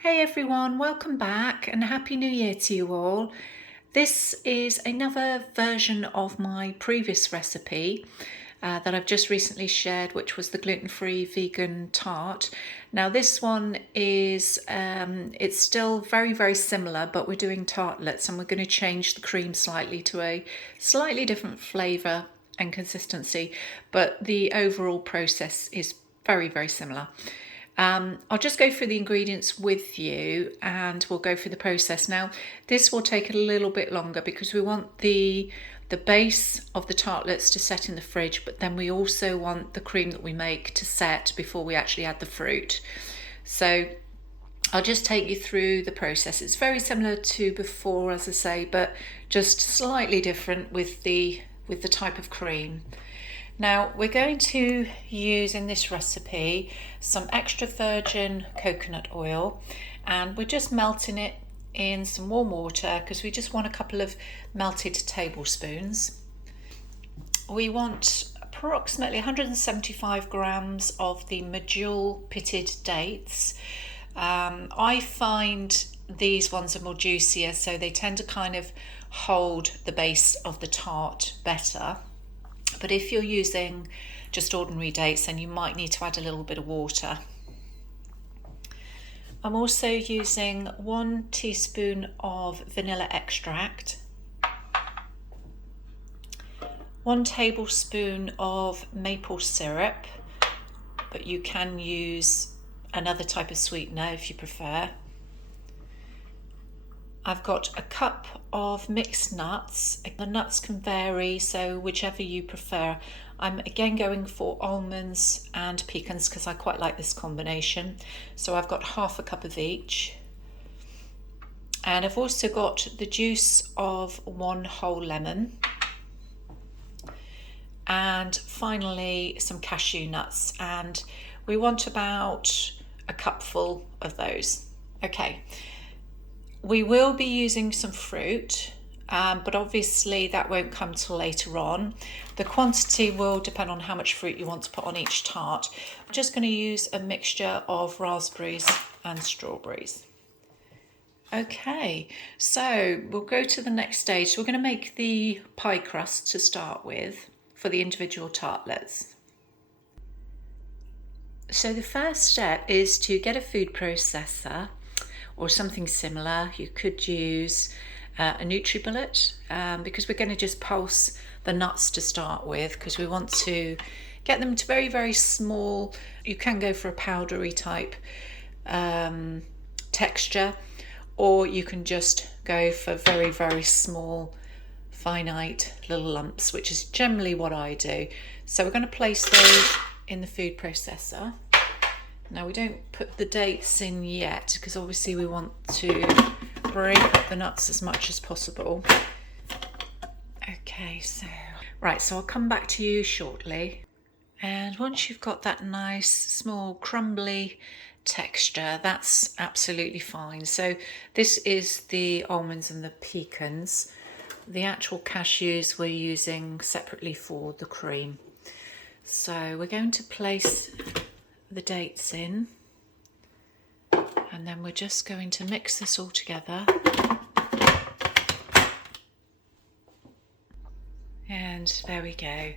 Hey everyone, welcome back and Happy New Year to you all. This is another version of my previous recipe that I've just recently shared, which was the gluten-free vegan tart. Now this one is, it's still very similar, but we're doing tartlets and we're going to change the cream slightly to a slightly different flavour and consistency, but the overall process is very similar. I'll just go through the ingredients with you and we'll go through the process. Now, this will take a little bit longer because we want the base of the tartlets to set in the fridge, but then we also want the cream that we make to set before we actually add the fruit. So I'll just take you through the process. It's very similar to before, as I say, but just slightly different with the type of cream. Now we're going to use in this recipe some extra virgin coconut oil, and we're just melting it in some warm water because we just want a couple of melted tablespoons. We want approximately 175 grams of the medjool pitted dates. I find these ones are more juicier, so they tend to kind of hold the base of the tart better. But if you're using just ordinary dates, then you might need to add a little bit of water. I'm also using 1 teaspoon of vanilla extract, 1 tablespoon of maple syrup, but you can use another type of sweetener if you prefer. I've got a cup of mixed nuts. The nuts can vary, so whichever you prefer. I'm again going for almonds and pecans because I quite like this combination. So I've got half a cup of each. And I've also got the juice of 1 whole lemon. And finally some cashew nuts, and we want about a cupful of those. Okay. We will be using some fruit, but obviously that won't come till later on. The quantity will depend on how much fruit you want to put on each tart. I'm just going to use a mixture of raspberries and strawberries. Okay, so we'll go to the next stage. So we're going to make the pie crust to start with for the individual tartlets. So the first step is to get a food processor or something similar. You could use a NutriBullet because we're going to just pulse the nuts to start with because we want to get them to very small. You can go for a powdery type texture, or you can just go for very small finite little lumps, which is generally what I do. So we're going to place those in the food processor. Now we don't put the dates in yet because obviously we want to break up the nuts as much as possible. Okay, so I'll come back to you shortly. And once you've got that nice small crumbly texture, that's absolutely fine. So this is the almonds and the pecans. The actual cashews we're using separately for the cream. So we're going to place the dates in, and then we're just going to mix this all together. And there we go.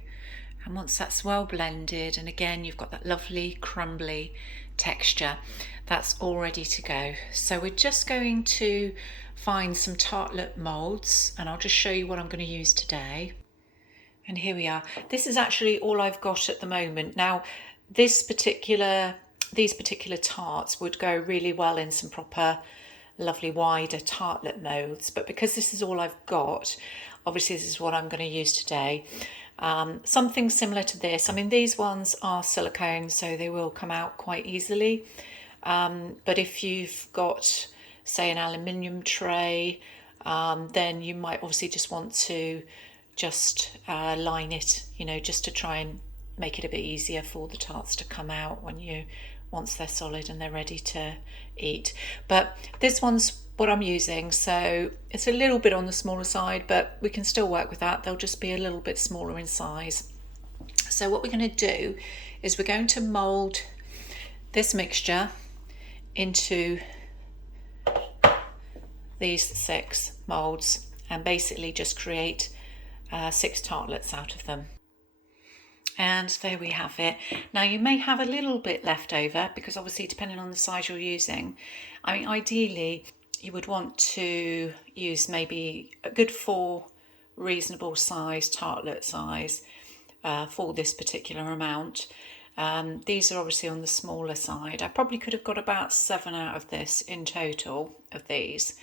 And once that's well blended, and again you've got that lovely crumbly texture, that's all ready to go. So we're just going to find some tartlet moulds, and I'll just show you what I'm going to use today. And here we are. This is actually all I've got at the moment. Now these particular tarts would go really well in some proper lovely wider tartlet moulds, but because this is all I've got, obviously this is what I'm going to use today. Something similar to this. I mean, these ones are silicone, so they will come out quite easily, but if you've got, say, an aluminium tray, then you might obviously just want to just line it, just to try and make it a bit easier for the tarts to come out once they're solid and they're ready to eat. But this one's what I'm using, so it's a little bit on the smaller side, but we can still work with that. They'll just be a little bit smaller in size. So what we're going to do is we're going to mould this mixture into these 6 moulds and basically just create 6 tartlets out of them. And there we have it. Now you may have a little bit left over because obviously depending on the size you're using, I mean ideally you would want to use maybe a good 4 reasonable size tartlet size for this particular amount. These are obviously on the smaller side. I probably could have got about 7 out of this in total of these.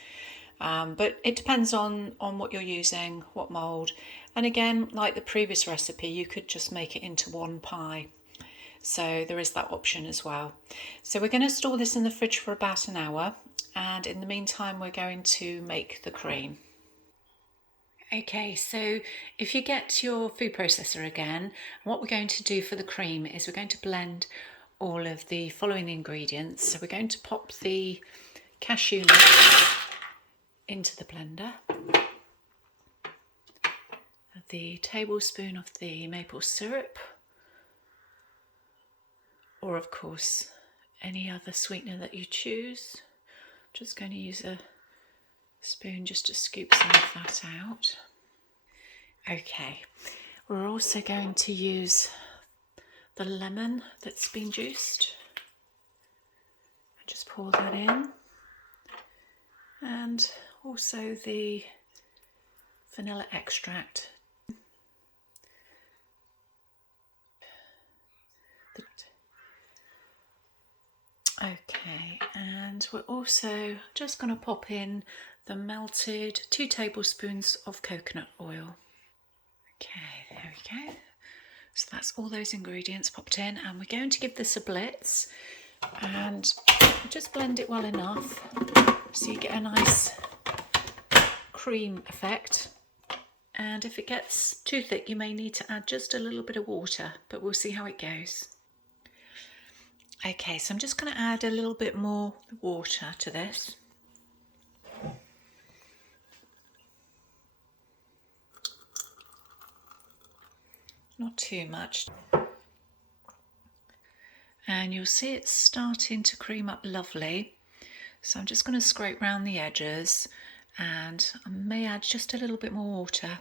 But it depends on what you're using, what mould. And again, like the previous recipe, you could just make it into one pie. So there is that option as well. So we're going to store this in the fridge for about an hour. And in the meantime, we're going to make the cream. Okay, so if you get your food processor again, what we're going to do for the cream is we're going to blend all of the following ingredients. So we're going to pop the cashew nuts into the blender, the tablespoon of the maple syrup, or of course any other sweetener that you choose. Just going to use a spoon just to scoop some of that out. Okay, we're also going to use the lemon that's been juiced. Just pour that in, and also the vanilla extract. Okay, and we're also just going to pop in the melted 2 tablespoons of coconut oil. Okay, there we go. So that's all those ingredients popped in, and we're going to give this a blitz and just blend it well enough so you get a nice cream effect. And if it gets too thick, you may need to add just a little bit of water, but we'll see how it goes. Okay, so I'm just going to add a little bit more water to this. Not too much. And you'll see it's starting to cream up lovely. So I'm just going to scrape round the edges, and I may add just a little bit more water.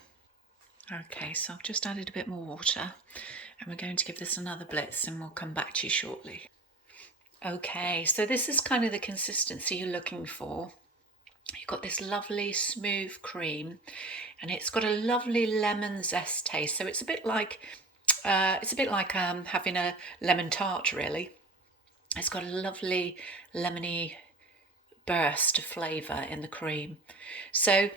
Okay, so I've just added a bit more water, and we're going to give this another blitz and we'll come back to you shortly. Okay, so this is kind of the consistency you're looking for. You've got this lovely smooth cream, and it's got a lovely lemon zest taste. So it's a bit like having a lemon tart, really. It's got a lovely lemony burst of flavour in the cream. So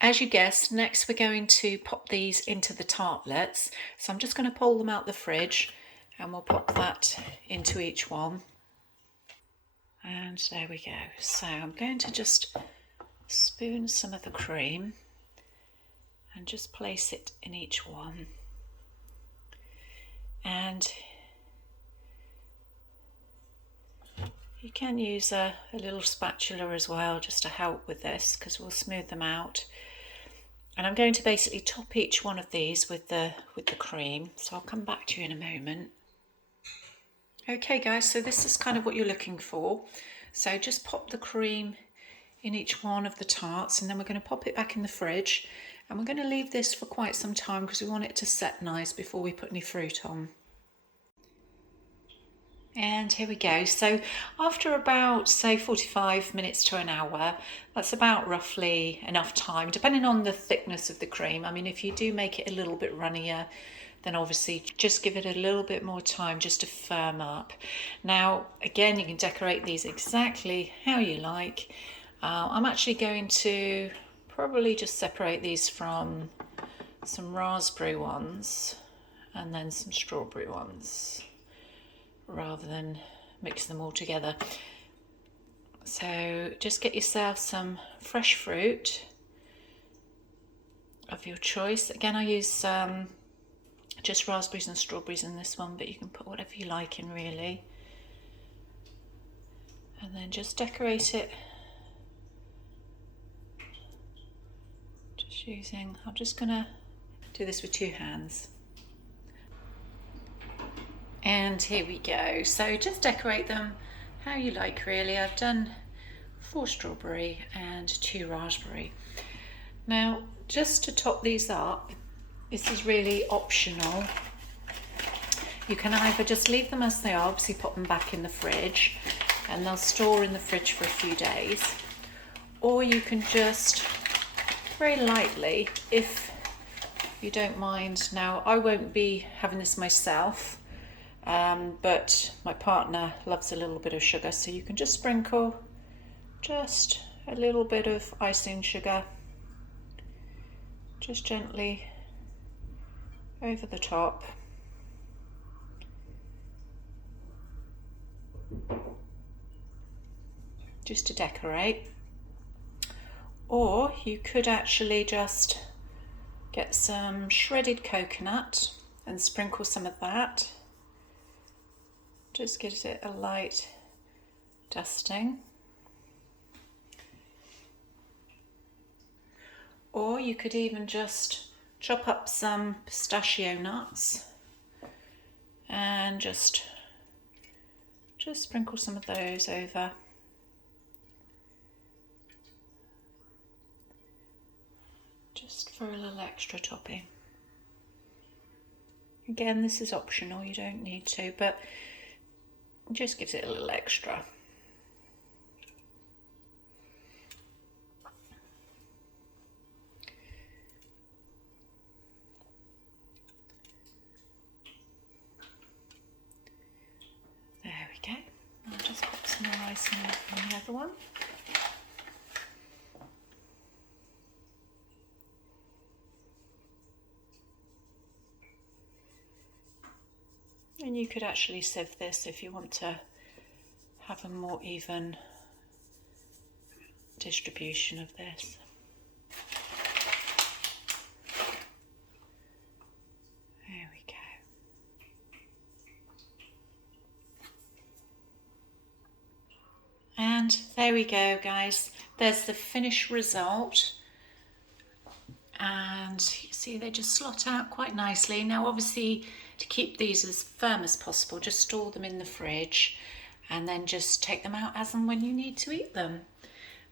as you guessed, next we're going to pop these into the tartlets. So I'm just going to pull them out the fridge, and we'll pop that into each one. And there we go. So I'm going to just spoon some of the cream and just place it in each one. And you can use a little spatula as well just to help with this, because we'll smooth them out. And I'm going to basically top each one of these with the cream. So I'll come back to you in a moment. Okay guys, so this is kind of what you're looking for. So just pop the cream in each one of the tarts, and then we're going to pop it back in the fridge, and we're going to leave this for quite some time because we want it to set nice before we put any fruit on. And here we go. So after about, say, 45 minutes to an hour, that's about roughly enough time, depending on the thickness of the cream. I mean, if you do make it a little bit runnier, then obviously just give it a little bit more time just to firm up. Now, again, you can decorate these exactly how you like. I'm actually going to probably just separate these from some raspberry ones and then some strawberry ones, rather than mix them all together. So just get yourself some fresh fruit of your choice. Again, I use just raspberries and strawberries in this one, but you can put whatever you like in, really. And then just decorate it. Just using, I'm just gonna do this with 2 hands. And here we go. So just decorate them how you like, really. I've done 4 strawberry and 2 raspberry. Now, just to top these up, this is really optional. You can either just leave them as they are, obviously pop them back in the fridge and they'll store in the fridge for a few days, or you can just very lightly, if you don't mind. Now, I won't be having this myself, but my partner loves a little bit of sugar, so you can just sprinkle just a little bit of icing sugar, just gently over the top. Just to decorate. Or you could actually just get some shredded coconut and sprinkle some of that. Just gives it a light dusting. Or you could even just chop up some pistachio nuts and just sprinkle some of those over. Just for a little extra topping. Again, this is optional, you don't need to, but it just gives it a little extra. There we go. I'll just put some more icing on the other one. And you could actually sieve this if you want to have a more even distribution of this. There we go. And there we go, guys. There's the finished result. And you see they just slot out quite nicely. Now, obviously, to keep these as firm as possible, just store them in the fridge and then just take them out as and when you need to eat them.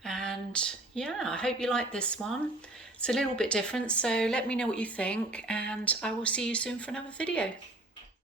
And yeah, I hope you like this one. It's a little bit different, so let me know what you think, and I will see you soon for another video.